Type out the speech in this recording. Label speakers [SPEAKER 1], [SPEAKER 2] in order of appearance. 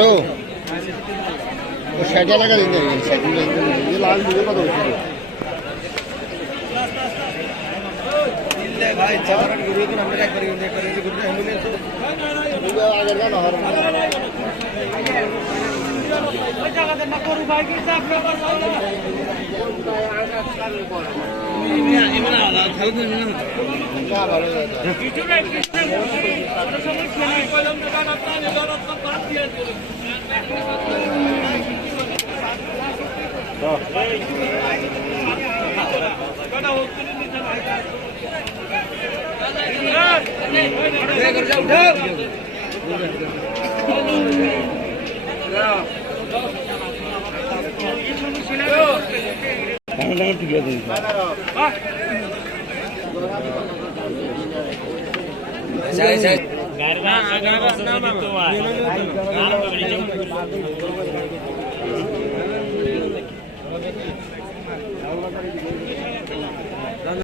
[SPEAKER 1] hello ও সেটা দিন ভাই আমরা
[SPEAKER 2] এক করে না ঠিক আছে गारगा